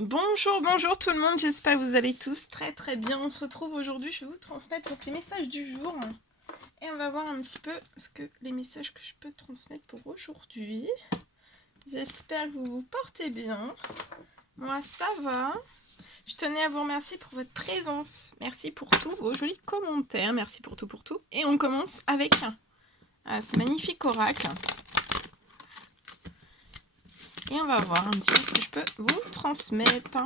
Bonjour, bonjour tout le monde, j'espère que vous allez tous très bien. On se retrouve aujourd'hui, je vais vous transmettre donc les messages du jour. Et on va voir un petit peu les messages que je peux transmettre pour aujourd'hui. J'espère que vous vous portez bien. Moi ça va. Je tenais à vous remercier pour votre présence. Merci pour tous vos jolis commentaires. Merci pour tout. Et on commence avec ce magnifique oracle. Et on va voir un petit peu ce que je peux vous transmettre.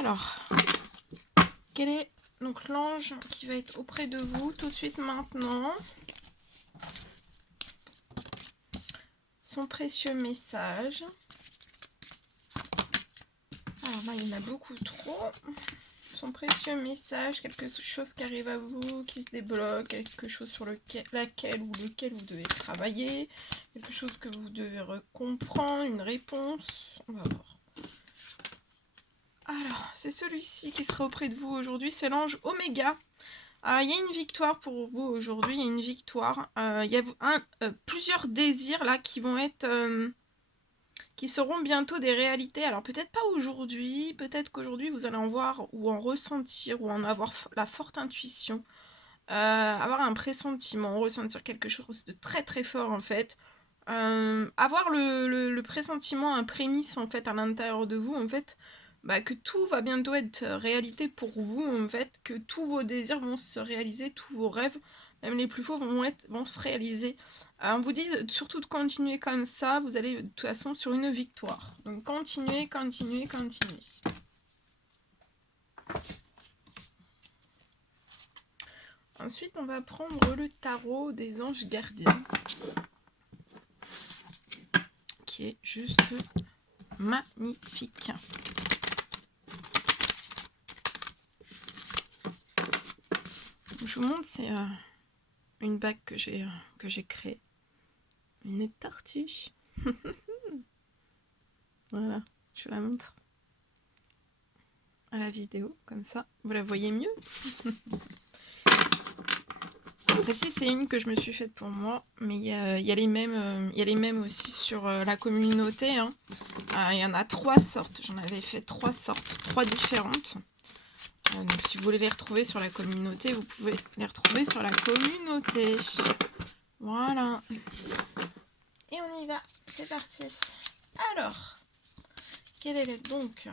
Alors, quel est donc l'ange qui va être auprès de vous tout de suite maintenant? Son précieux message. Alors là, il y en a beaucoup trop. Son précieux message, quelque chose qui arrive à vous, qui se débloque, quelque chose sur lequel vous devez travailler, quelque chose que vous devez comprendre, une réponse. On va voir. Alors, c'est celui-ci qui sera auprès de vous aujourd'hui, c'est l'ange Oméga. Il y a une victoire pour vous aujourd'hui, il y a une victoire. Il y a plusieurs désirs là qui vont être... qui seront bientôt des réalités. Alors peut-être pas aujourd'hui, peut-être qu'aujourd'hui vous allez en voir ou en ressentir ou en avoir la forte intuition. Avoir un pressentiment, ressentir quelque chose de très fort en fait. Avoir le pressentiment, un prémisse en fait à l'intérieur de vous en fait, que tout va bientôt être réalité pour vous en fait, que tous vos désirs vont se réaliser, tous vos rêves, même les plus faux vont se réaliser. On vous dit surtout de continuer comme ça, vous allez de toute façon sur une victoire. Donc continuez. Ensuite, on va prendre le tarot des anges gardiens, qui est juste magnifique. Je vous montre, c'est une bague que j'ai créée. Une tortue. Voilà, je la montre à la vidéo, comme ça, vous la voyez mieux. Celle-ci, c'est une que je me suis faite pour moi, mais il y a les mêmes aussi sur la communauté. Hein. Il y en a 3 sortes, j'en avais fait 3 sortes, 3 différentes. Donc si vous voulez les retrouver sur la communauté, vous pouvez les retrouver sur la communauté. Voilà. Et on y va, c'est parti. Alors, quel est donc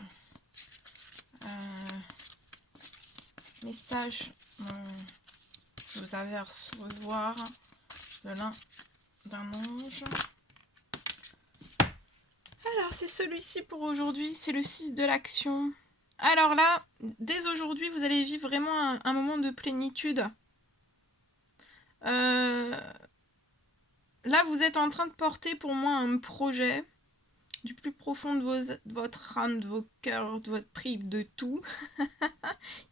message que vous avez à recevoir d'un ange? Alors, c'est celui-ci pour aujourd'hui, c'est le 6 de l'action. Alors là, dès aujourd'hui, vous allez vivre vraiment un moment de plénitude. Là, vous êtes en train de porter pour moi un projet du plus profond de votre âme, de vos cœurs, de votre trip, de tout.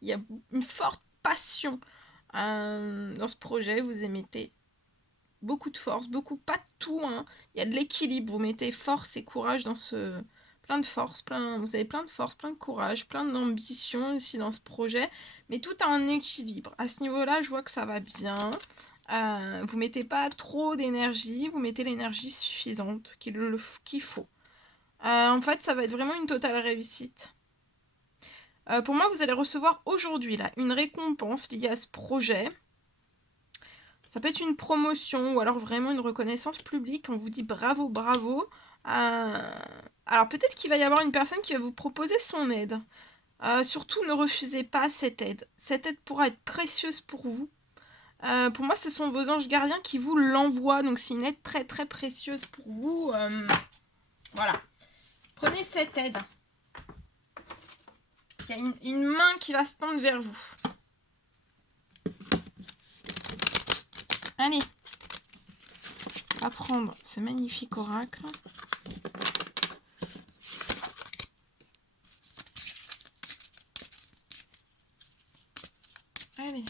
Il y a une forte passion dans ce projet. Vous émettez beaucoup de force, pas tout. Hein. Il y a de l'équilibre. Vous mettez force et courage dans ce... Plein de force, vous avez plein de force, plein de courage, plein d'ambition aussi dans ce projet. Mais tout a un équilibre. À ce niveau-là, je vois que ça va bien. Vous mettez pas trop d'énergie, vous mettez l'énergie suffisante qu'il faut. En fait, ça va être vraiment une totale réussite. Pour moi, vous allez recevoir aujourd'hui là une récompense liée à ce projet. Ça peut être une promotion ou alors vraiment une reconnaissance publique. On vous dit bravo. Alors peut-être qu'il va y avoir une personne qui va vous proposer son aide. Surtout, ne refusez pas cette aide. Cette aide pourra être précieuse pour vous. Pour moi, ce sont vos anges gardiens qui vous l'envoient. Donc, c'est une aide très précieuse pour vous. Voilà. Prenez cette aide. Il y a une main qui va se tendre vers vous. Allez. On va prendre ce magnifique oracle. Allez.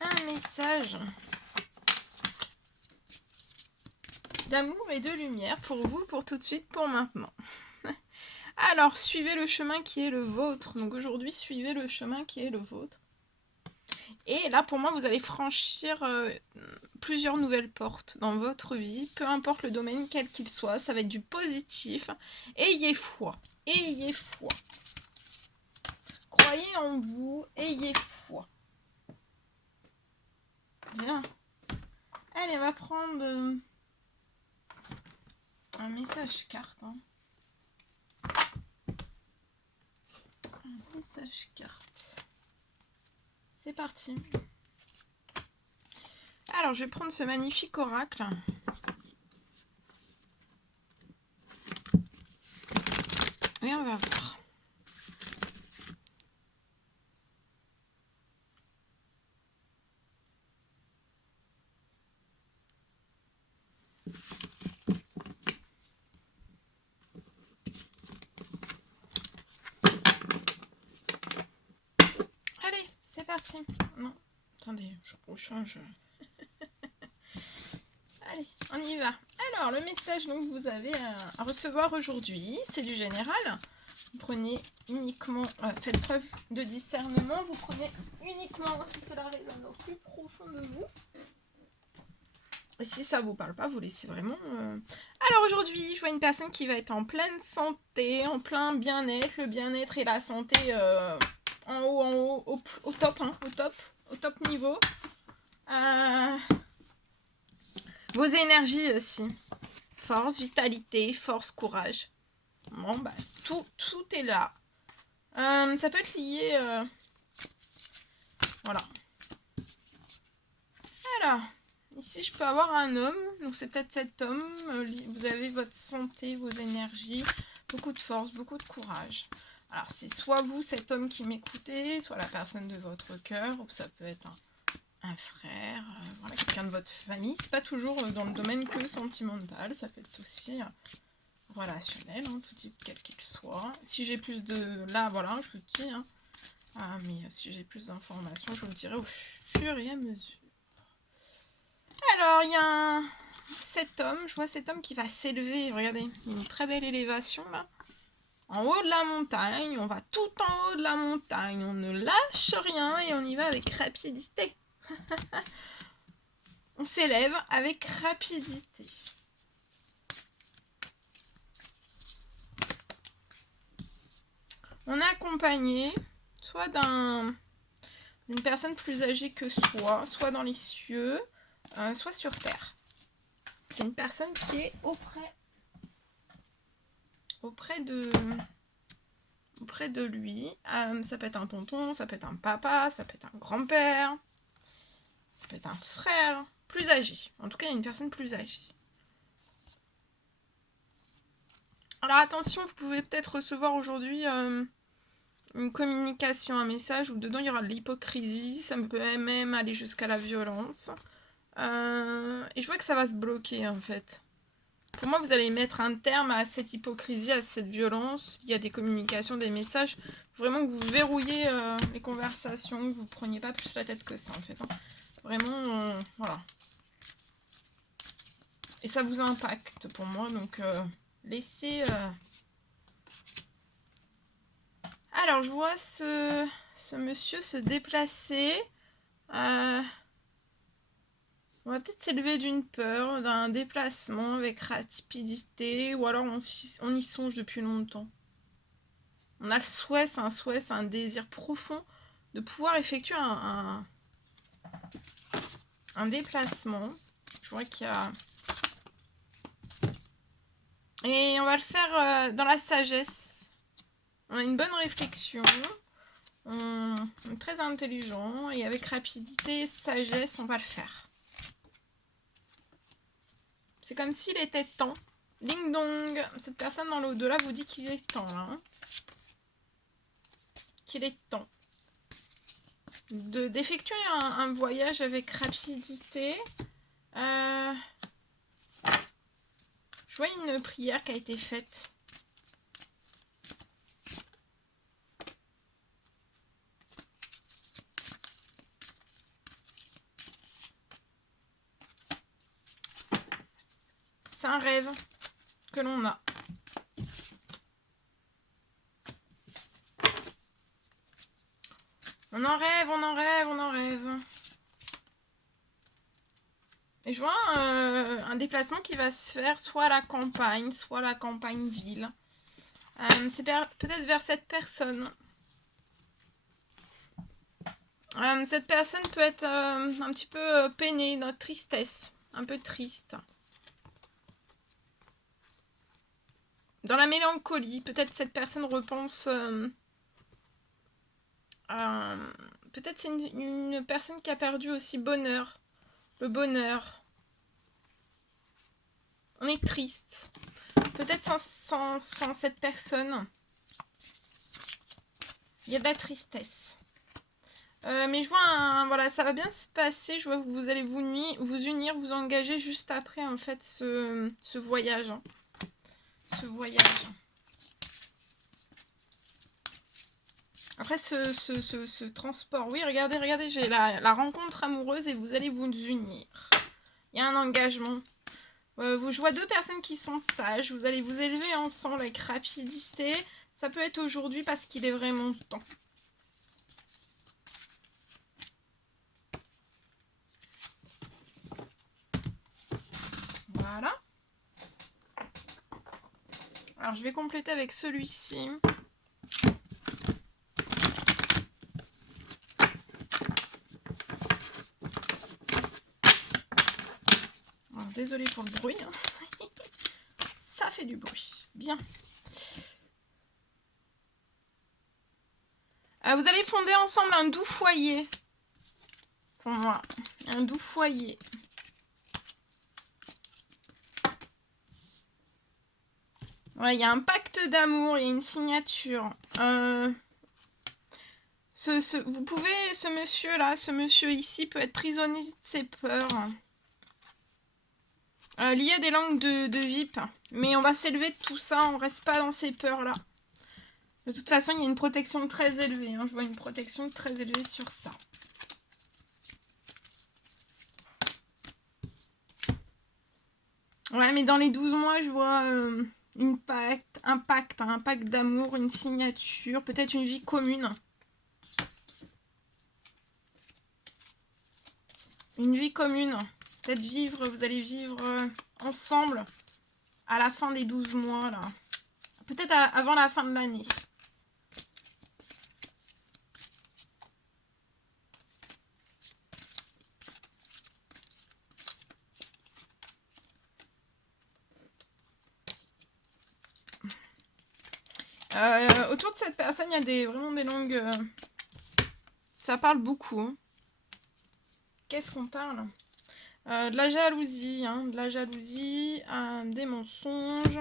Un message d'amour et de lumière pour vous, pour tout de suite, pour maintenant. Alors, suivez le chemin qui est le vôtre. Donc aujourd'hui, suivez le chemin qui est le vôtre. Et là, pour moi, vous allez franchir plusieurs nouvelles portes dans votre vie, peu importe le domaine quel qu'il soit, ça va être du positif. Ayez foi, ayez foi. Croyez en vous, ayez foi. Bien. Allez, on va prendre un message carte. Hein. Un message carte. C'est parti. Alors, je vais prendre ce magnifique oracle. Et on va voir. Allez, c'est parti. Non, attendez, je change. Allez, on y va. Alors, le message donc, que vous avez à recevoir aujourd'hui, c'est du général. Vous prenez uniquement, faites preuve de discernement, vous prenez uniquement si cela résonne au plus profond de vous. Et si ça vous parle pas, vous laissez vraiment... Alors aujourd'hui, je vois une personne qui va être en pleine santé, en plein bien-être, le bien-être et la santé en haut, au top, hein, au top niveau. Vos énergies aussi. Force, vitalité, force, courage. Bon, bah, tout est là. Ça peut être lié... Voilà. Alors, ici, je peux avoir un homme. Donc, c'est peut-être cet homme. Vous avez votre santé, vos énergies, beaucoup de force, beaucoup de courage. Alors, c'est soit vous, cet homme qui m'écoutez, soit la personne de votre cœur, ou ça peut être un frère, voilà, quelqu'un de votre famille. C'est pas toujours dans le domaine que sentimental, ça peut être aussi relationnel, hein, tout type quel qu'il soit. Si j'ai plus de... Là, voilà, je vous le dis, hein. Mais si j'ai plus d'informations, je vous le dirai au fur et à mesure. Alors, il y a cet homme, je vois cet homme qui va s'élever, regardez, une très belle élévation là. En haut de la montagne, on va tout en haut de la montagne, on ne lâche rien et on y va avec rapidité. On s'élève avec rapidité. On est accompagné soit d'une personne plus âgée que soi, soit dans les cieux, soit sur terre. C'est une personne qui est auprès de lui. Ça peut être un tonton, ça peut être un papa, ça peut être un grand-père, ça peut être un frère, plus âgé. En tout cas, il y a une personne plus âgée. Alors attention, vous pouvez peut-être recevoir aujourd'hui une communication, un message où dedans il y aura de l'hypocrisie, ça peut même aller jusqu'à la violence. Et je vois que ça va se bloquer en fait. Pour moi, vous allez mettre un terme à cette hypocrisie, à cette violence. Il y a des communications, des messages. Vraiment que vous verrouillez les conversations, que vous ne preniez pas plus la tête que ça, en fait. Hein. Vraiment, voilà. Et ça vous impacte pour moi, donc laissez... Alors, je vois ce monsieur se déplacer. On va peut-être s'élever d'une peur, d'un déplacement avec rapidité, ou alors on y songe depuis longtemps. On a le souhait, c'est un désir profond de pouvoir effectuer un déplacement. Je vois qu'il y a... Et on va le faire dans la sagesse. On a une bonne réflexion. On est très intelligent. Et avec rapidité et sagesse, on va le faire. C'est comme s'il était temps. Ding dong. Cette personne dans l'au-delà vous dit qu'il est temps, là. Hein. Qu'il est temps d'effectuer un voyage avec rapidité. Je vois une prière qui a été faite. C'est un rêve que l'on a. On en rêve, on en rêve, on en rêve. Et je vois un déplacement qui va se faire soit à la campagne, soit à la campagne-ville. C'est peut-être vers cette personne. Cette personne peut être un petit peu peinée, dans tristesse, un peu triste. Dans la mélancolie, peut-être cette personne repense... peut-être c'est une personne qui a perdu aussi bonheur. Le bonheur. On est triste. Peut-être sans cette personne. Il y a de la tristesse. Mais je vois voilà, ça va bien se passer. Je vois que vous allez vous unir, vous engager juste après en fait ce voyage. Ce voyage. Après ce transport. Oui, regardez, j'ai la rencontre amoureuse et vous allez vous unir. Il y a un engagement. Je vois deux personnes qui sont sages. Vous allez vous élever ensemble avec rapidité. Ça peut être aujourd'hui parce qu'il est vraiment temps. Voilà. Alors, je vais compléter avec celui-ci. Désolée pour le bruit. Hein. Ça fait du bruit. Bien. Vous allez fonder ensemble un doux foyer. Pour moi. Un doux foyer. Ouais, il y a un pacte d'amour, il y a une signature. Vous pouvez, ce monsieur-là, ce monsieur ici peut être prisonnier de ses peurs. Lié à des langues de VIP. Mais on va s'élever de tout ça, on reste pas dans ces peurs-là. De toute façon, il y a une protection très élevée. Hein. Je vois une protection très élevée sur ça. Ouais, mais dans les 12 mois, je vois un pacte d'amour, une signature, peut-être une vie commune. Une vie commune. Peut-être vous allez vivre ensemble à la fin des 12 mois, là. Peut-être avant la fin de l'année. Autour de cette personne, il y a vraiment des langues... ça parle beaucoup. Hein. Qu'est-ce qu'on parle de la jalousie, hein, de la jalousie, des mensonges.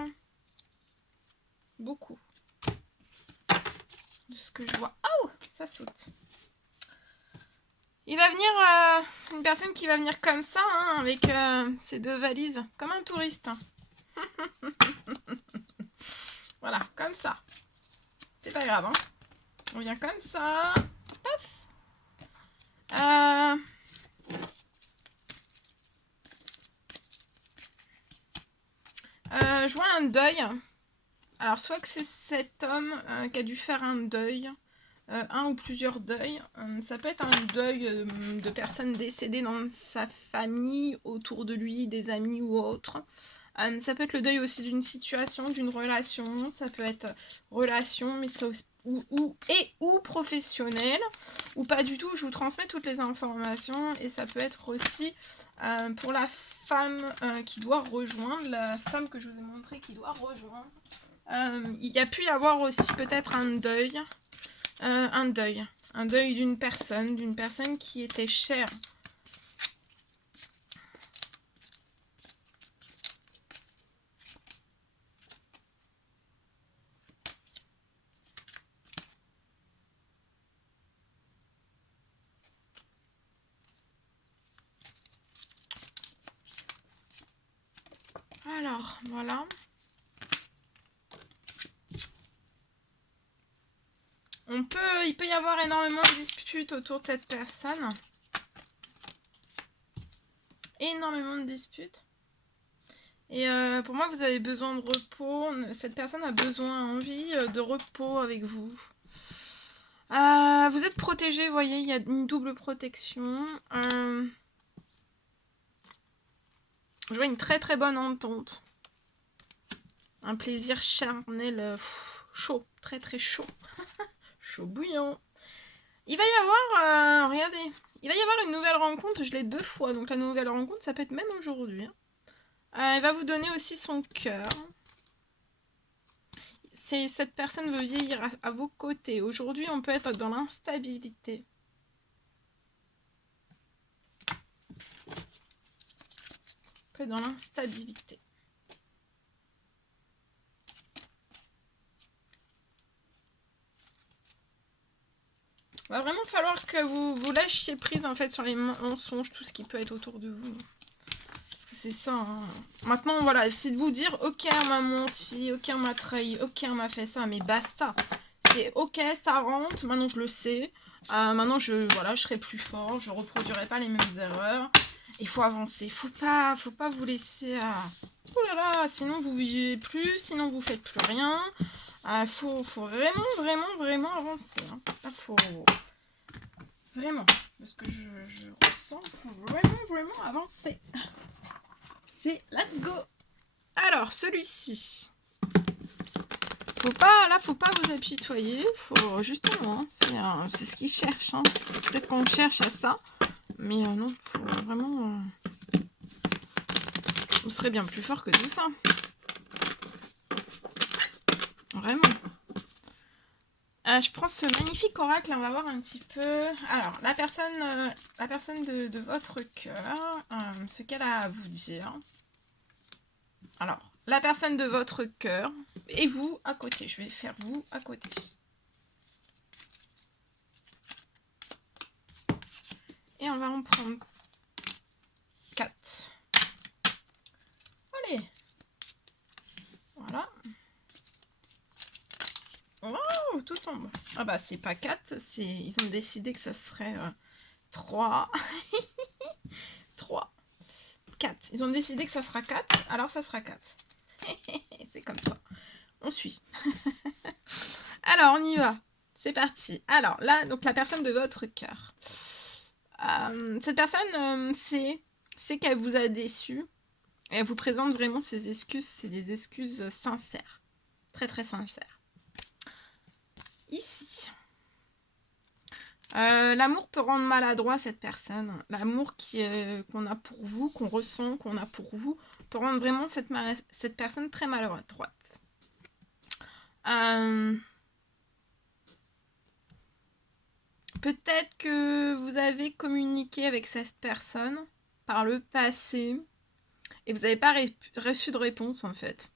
Beaucoup. De ce que je vois. Oh, ça saute. Il va venir, une personne qui va venir comme ça, hein, avec ses deux valises, comme un touriste. Voilà, comme ça. C'est pas grave, hein. On vient comme ça. Paf. Je vois un deuil. Alors, soit que c'est cet homme qui a dû faire un deuil, un ou plusieurs deuils. Ça peut être un deuil de personnes décédées dans sa famille, autour de lui, des amis ou autres. Ça peut être le deuil aussi d'une situation, d'une relation. Ça peut être relation, mais ça aussi, ou professionnelle, ou pas du tout. Je vous transmets toutes les informations. Et ça peut être aussi pour la femme qui doit rejoindre, la femme que je vous ai montré qui doit rejoindre. Il y a pu y avoir aussi peut-être un deuil. Un deuil d'une personne qui était chère. Alors, voilà. Il peut y avoir énormément de disputes autour de cette personne. Énormément de disputes. Et pour moi, vous avez besoin de repos. Cette personne a besoin, envie de repos avec vous. Vous êtes protégé, vous voyez, il y a une double protection. Je vois une très très bonne entente. Un plaisir charnel chaud, très très chaud. Chaud bouillant. Il va y avoir, regardez, il va y avoir une nouvelle rencontre, je l'ai 2 fois, donc la nouvelle rencontre, ça peut être même aujourd'hui. Il va vous donner aussi son cœur. Cette personne veut vieillir à vos côtés. Aujourd'hui, on peut être dans l'instabilité. On peut être dans l'instabilité. Il va vraiment falloir que vous lâchiez prise en fait sur les mensonges, tout ce qui peut être autour de vous. Parce que c'est ça. Hein. Maintenant, voilà, c'est de vous dire, ok, on m'a menti, ok, on m'a trahi, ok, on m'a fait ça, mais basta. C'est ok, ça rentre, maintenant je le sais. Maintenant, je serai plus fort, je reproduirai pas les mêmes erreurs. Il faut avancer, faut pas vous laisser à... Oh là là, sinon vous vivez plus, sinon vous faites plus rien. Faut vraiment avancer. Hein. Là, faut... Vraiment, parce que je ressens qu'il faut vraiment avancer. C'est let's go. Alors, celui-ci. Faut pas vous apitoyer. Faut justement, c'est ce qu'ils cherchent. Hein. Peut-être qu'on cherche à ça. Mais non, faut vraiment... vous serez bien plus fort que tout ça. Vraiment. Je prends ce magnifique oracle, on va voir un petit peu. Alors, la personne de votre cœur, ce qu'elle a à vous dire. Alors, la personne de votre cœur et vous à côté. Je vais faire vous à côté. Et on va en prendre 4. Allez. Voilà. Oh, tout tombe. Ah bah, c'est pas 4, ils ont décidé que ça serait 3. 3. 4. Ils ont décidé que ça sera 4, alors ça sera 4. C'est comme ça. On suit. Alors, on y va. C'est parti. Alors, là, donc la personne de votre cœur. Cette personne, c'est qu'elle vous a déçu. Et elle vous présente vraiment ses excuses. C'est des excuses sincères. Très, très sincères. Ici. L'amour peut rendre maladroit cette personne. L'amour qu'on a pour vous, qu'on ressent, qu'on a pour vous, peut rendre vraiment cette personne très maladroite. Peut-être que vous avez communiqué avec cette personne par le passé et vous n'avez pas reçu de réponse en fait.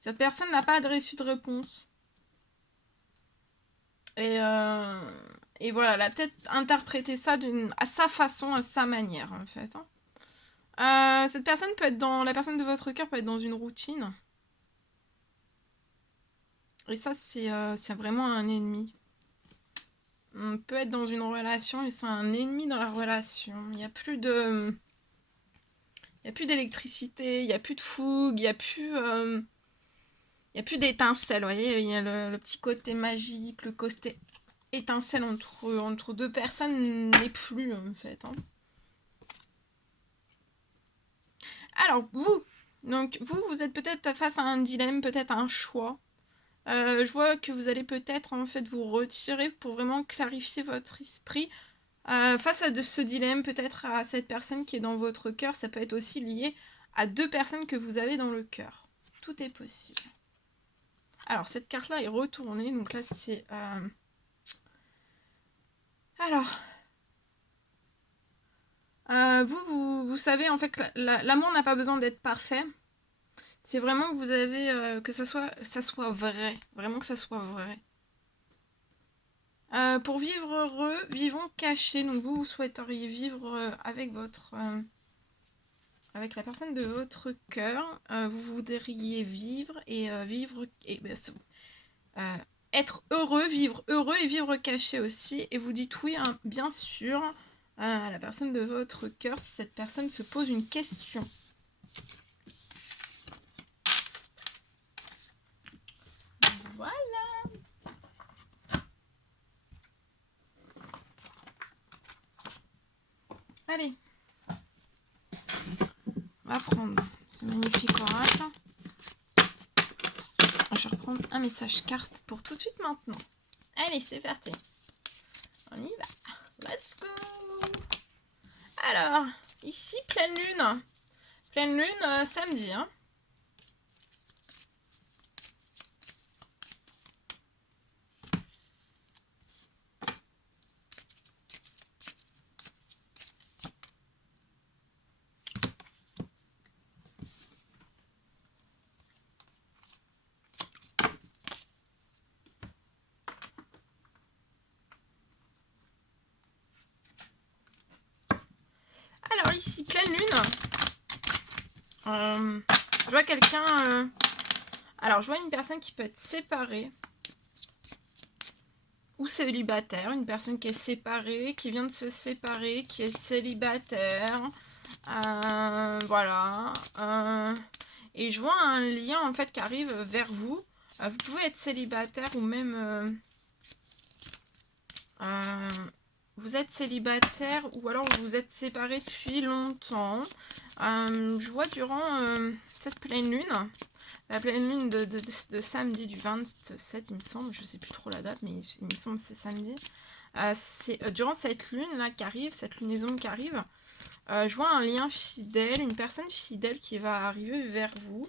Cette personne n'a pas reçu de réponse. Et voilà, elle a peut-être interprété ça à sa façon, à sa manière en fait. Cette personne peut être la personne de votre cœur peut être dans une routine. Et ça, c'est vraiment un ennemi. On peut être dans une relation et c'est un ennemi dans la relation. Il n'y a plus d'électricité, il n'y a plus de fougue, il n'y a plus d'étincelle, vous voyez, il y a le petit côté magique, le côté étincelle entre deux personnes n'est plus en fait. Hein. Alors vous êtes peut-être face à un dilemme, peut-être un choix. Je vois que vous allez peut-être en fait vous retirer pour vraiment clarifier votre esprit. Face à ce dilemme, peut-être à cette personne qui est dans votre cœur, ça peut être aussi lié à 2 personnes que vous avez dans le cœur. Tout est possible. Alors, cette carte-là est retournée, donc là, c'est... Alors... vous savez, en fait, que l'amour n'a pas besoin d'être parfait. C'est vraiment que vous avez... que ça soit vrai. Vraiment que ça soit vrai. Pour vivre heureux, vivons cachés. Donc vous souhaiteriez vivre avec avec la personne de votre cœur. Vous voudriez vivre et vivre... Et, ben, être heureux et vivre caché aussi. Et vous dites oui, hein, bien sûr, à la personne de votre cœur si cette personne se pose une question. Voilà. Allez. On va prendre ce magnifique oracle. Je vais reprendre un message carte pour tout de suite maintenant. Allez, c'est parti. On y va. Let's go. Alors, ici, pleine lune. Pleine lune, samedi. Hein. Alors ici, pleine lune. Je vois quelqu'un... Alors, je vois une personne qui peut être séparée. Ou célibataire. Une personne qui est séparée, qui vient de se séparer, qui est célibataire. Voilà. Et je vois un lien, en fait, qui arrive vers vous. Vous pouvez être célibataire ou même... vous êtes célibataire ou alors vous vous êtes séparés depuis longtemps. Je vois durant cette pleine lune, la pleine lune de samedi du 27, il me semble, je sais plus trop la date, mais il me semble que c'est samedi. Durant cette lune là qui arrive, cette lunaison qui arrive, je vois un lien fidèle, une personne fidèle qui va arriver vers vous.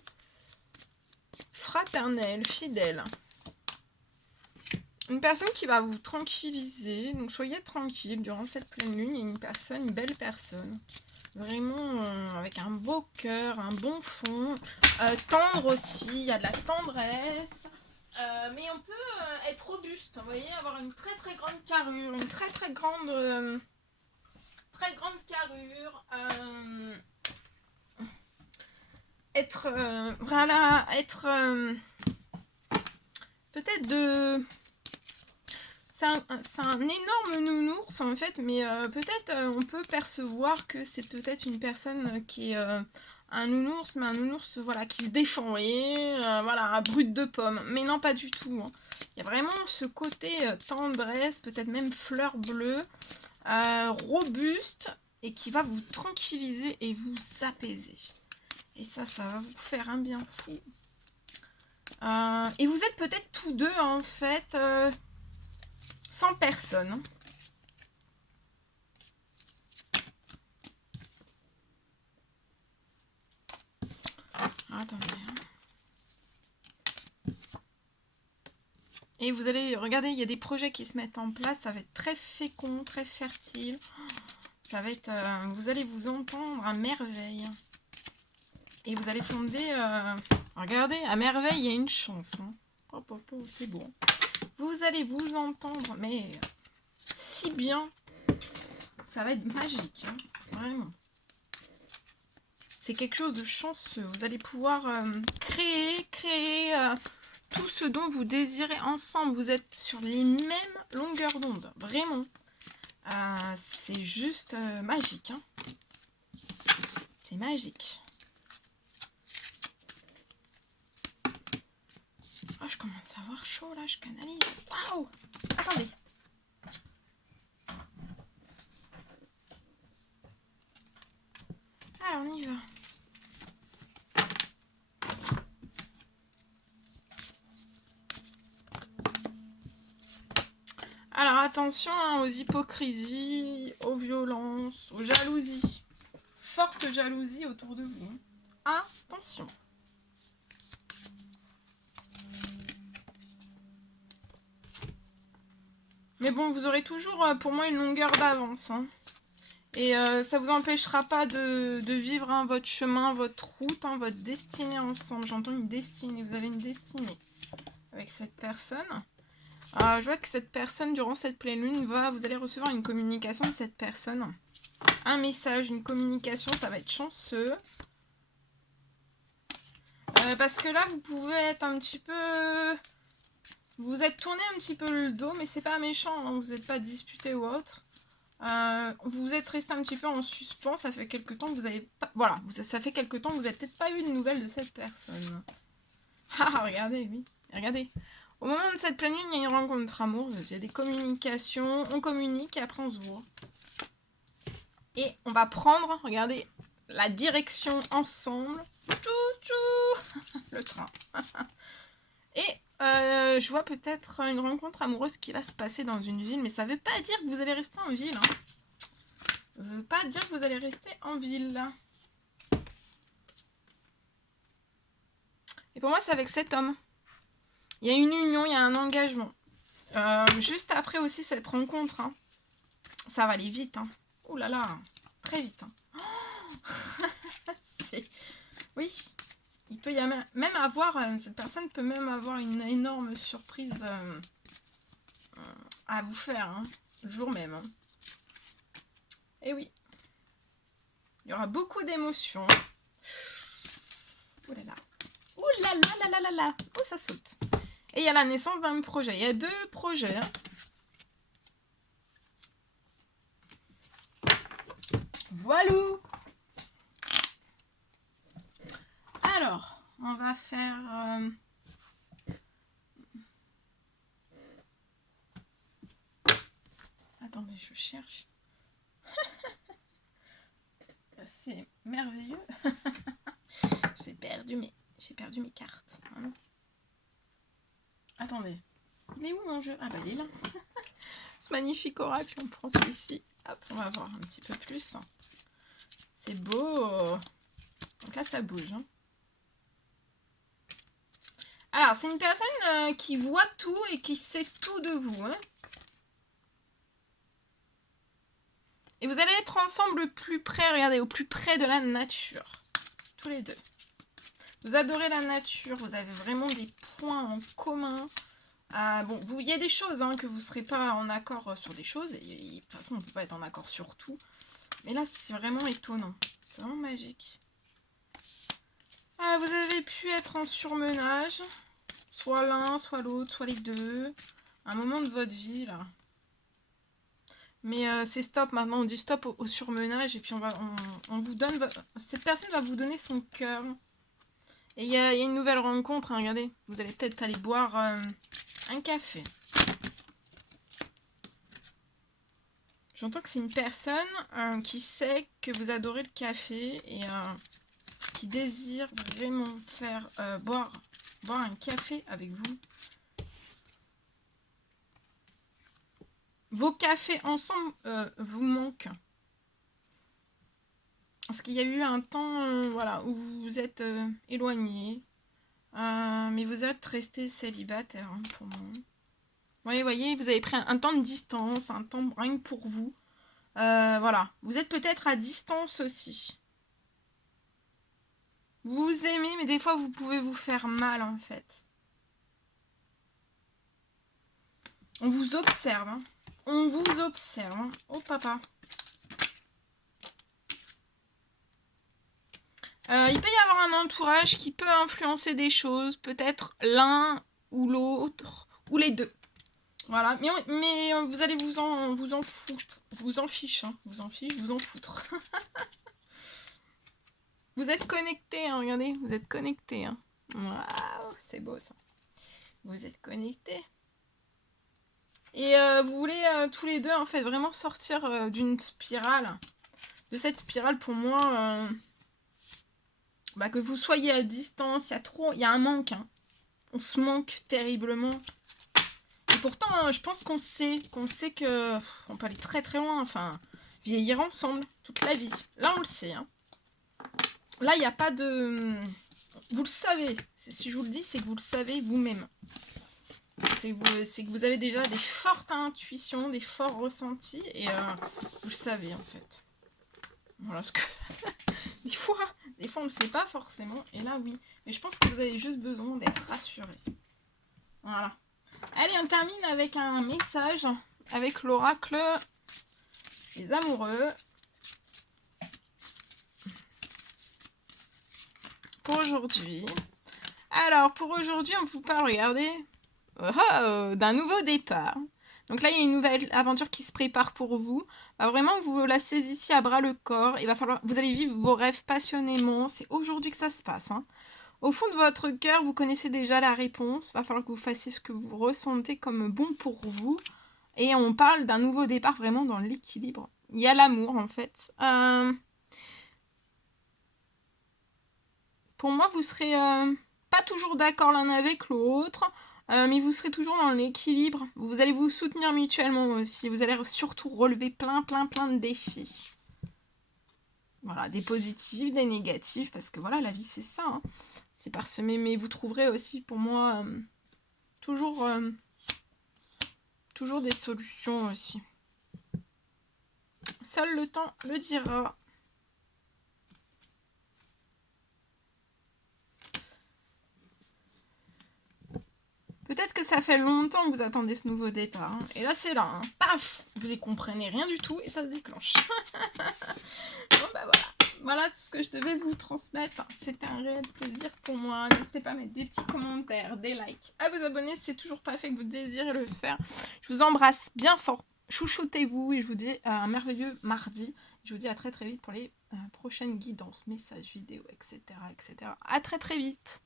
Fraternelle, fidèle. Une personne qui va vous tranquilliser, donc soyez tranquille durant cette pleine lune. Il y a une personne, une belle personne, vraiment avec un beau cœur, un bon fond, tendre aussi, il y a de la tendresse, mais on peut être robuste, vous voyez, avoir une très très grande carrure, une très grande carrure, être, voilà, être peut-être de... C'est un énorme nounours en fait, mais peut-être on peut percevoir que c'est peut-être une personne qui est un nounours, mais un nounours voilà, qui se défend, et voilà, un brut de pomme. Mais non, pas du tout. Hein. Il y a vraiment ce côté tendresse, peut-être même fleur bleue, robuste, et qui va vous tranquilliser et vous apaiser. Et ça va vous faire un bien fou. Et vous êtes peut-être tous deux en fait... sans personne. Attendez. Et vous allez regarder, il y a des projets qui se mettent en place. Ça va être très fécond, très fertile. Ça va être... vous allez vous entendre à merveille. Et vous allez fonder... regardez, à merveille, il y a une chance. Hein. C'est bon. Vous allez vous entendre, mais si bien. Ça va être magique. Hein. Vraiment. C'est quelque chose de chanceux. Vous allez pouvoir créer tout ce dont vous désirez ensemble. Vous êtes sur les mêmes longueurs d'onde. Vraiment. C'est juste magique. Hein. C'est magique. Oh, je commence à avoir chaud là. Je canalise. Waouh! Attendez. Alors, on y va. Alors attention hein, aux hypocrisies, aux violences, aux jalousies. Forte jalousie autour de vous. Attention. Mais bon, vous aurez toujours pour moi une longueur d'avance. Hein. Et ça vous empêchera pas de vivre hein, votre chemin, votre route, hein, votre destinée ensemble. J'entends une destinée, vous avez une destinée avec cette personne. Je vois que cette personne, durant cette pleine lune, vous allez recevoir une communication de cette personne. Un message, une communication, ça va être chanceux. Parce que là, vous pouvez être un petit peu... Vous êtes tourné un petit peu le dos, mais c'est pas méchant, hein, vous n'êtes pas disputé ou autre. Vous êtes resté un petit peu en suspens, ça fait quelque temps que vous avez pas... Voilà, ça fait quelque temps que vous n'avez peut-être pas eu de nouvelles de cette personne. Regardez, oui, regardez. Au moment de cette pleine lune, il y a une rencontre amoureuse, il y a des communications, on communique et après on se voit. Et on va prendre, regardez, la direction ensemble. Tchou-tchou. Le train. Et je vois peut-être une rencontre amoureuse qui va se passer dans une ville, mais ça veut pas dire que vous allez rester en ville. Hein. Ça veut pas dire que vous allez rester en ville. Et pour moi, c'est avec cet homme. Il y a une union, il y a un engagement. Juste après aussi cette rencontre, hein, ça va aller vite. Hein. Ouh là là, très vite. Hein. Oh oui, il peut y même avoir, cette personne peut même avoir une énorme surprise à vous faire, hein, le jour même. Hein. Et oui, il y aura beaucoup d'émotions. Ouh là là, ouh là là là là là là, oh ça saute. Et il y a la naissance d'un projet, il y a 2 projets. Hein. Voilà. Alors, on va faire... Attendez, je cherche. C'est merveilleux. J'ai perdu mes cartes. Hein. Attendez. Il est où mon jeu? Ah bah il est là. Ce magnifique oracle, on prend celui-ci. Hop, on va voir un petit peu plus. C'est beau. Donc là, ça bouge. Hein. Alors, c'est une personne qui voit tout et qui sait tout de vous. Hein. Et vous allez être ensemble plus près, regardez, au plus près de la nature. Tous les deux. Vous adorez la nature, vous avez vraiment des points en commun. Bon, il y a des choses hein, que vous ne serez pas en accord sur des choses. Et de toute façon, on ne peut pas être en accord sur tout. Mais là, c'est vraiment étonnant. C'est vraiment magique. Vous avez pu être en surmenage. Soit l'un, soit l'autre, soit les deux. Un moment de votre vie, là. Mais c'est stop maintenant, on dit stop au surmenage. Et puis on vous donne... Cette personne va vous donner son cœur. Et il y a une nouvelle rencontre, hein, regardez. Vous allez peut-être aller boire un café. J'entends que c'est une personne qui sait que vous adorez le café et qui désire vraiment faire boire un café avec vous. Vos cafés ensemble vous manquent. Parce qu'il y a eu un temps voilà, où vous vous êtes éloignés. Mais vous êtes resté célibataire hein, pour moi. Voyez, vous avez pris un temps de distance, un temps rien que pour vous. Voilà, vous êtes peut-être à distance aussi. Vous vous aimez, mais des fois vous pouvez vous faire mal en fait. On vous observe. Hein. On vous observe. Hein. Oh papa. Il peut y avoir un entourage qui peut influencer des choses, peut-être l'un ou l'autre, ou les deux. Voilà, mais vous allez vous en foutre, vous en fiche, hein. Vous en foutre. Vous êtes connectés, hein, regardez, vous êtes connectés. Hein. Waouh, c'est beau ça. Vous êtes connectés. Et vous voulez tous les deux en fait vraiment sortir d'une spirale. De cette spirale pour moi, que vous soyez à distance, il y a un manque. Hein. On se manque terriblement. Et pourtant, je pense qu'on sait que on peut aller très très loin. Enfin, vieillir ensemble toute la vie. Là, on le sait. Hein. Là, il n'y a pas de... Vous le savez. Si je vous le dis, c'est que vous le savez vous-même. C'est que vous avez déjà des fortes intuitions, des forts ressentis. Et vous le savez, en fait. Voilà ce que... des fois, on ne le sait pas forcément. Et là, oui. Mais je pense que vous avez juste besoin d'être rassuré. Voilà. Allez, on termine avec un message avec l'oracle des amoureux. Pour aujourd'hui. Alors, pour aujourd'hui, on vous parle, regardez, d'un nouveau départ. Donc là, il y a une nouvelle aventure qui se prépare pour vous. Vraiment, vous la saisissiez à bras le corps. Il va falloir, vous allez vivre vos rêves passionnément. C'est aujourd'hui que ça se passe. Hein. Au fond de votre cœur, vous connaissez déjà la réponse. Il va falloir que vous fassiez ce que vous ressentez comme bon pour vous. Et on parle d'un nouveau départ vraiment dans l'équilibre Il y a l'amour, en fait. Pour moi, vous serez pas toujours d'accord l'un avec l'autre, mais vous serez toujours dans l'équilibre. Vous allez vous soutenir mutuellement aussi. Vous allez surtout relever plein de défis. Voilà, des positifs, des négatifs, parce que voilà, la vie c'est ça. Hein. C'est parsemé, mais vous trouverez aussi pour moi toujours des solutions aussi. Seul le temps le dira. Peut-être que ça fait longtemps que vous attendez ce nouveau départ. Hein. Et là, c'est là. Hein. Paf, vous y comprenez rien du tout et ça se déclenche. Bon, bah voilà. Voilà tout ce que je devais vous transmettre. C'était un réel plaisir pour moi. N'hésitez pas à mettre des petits commentaires, des likes, à vous abonner si c'est toujours pas fait que vous désirez le faire. Je vous embrasse bien fort. Chouchoutez-vous et je vous dis un merveilleux mardi. Je vous dis à très vite pour les prochaines guidances, messages, vidéos, etc. etc. À très vite.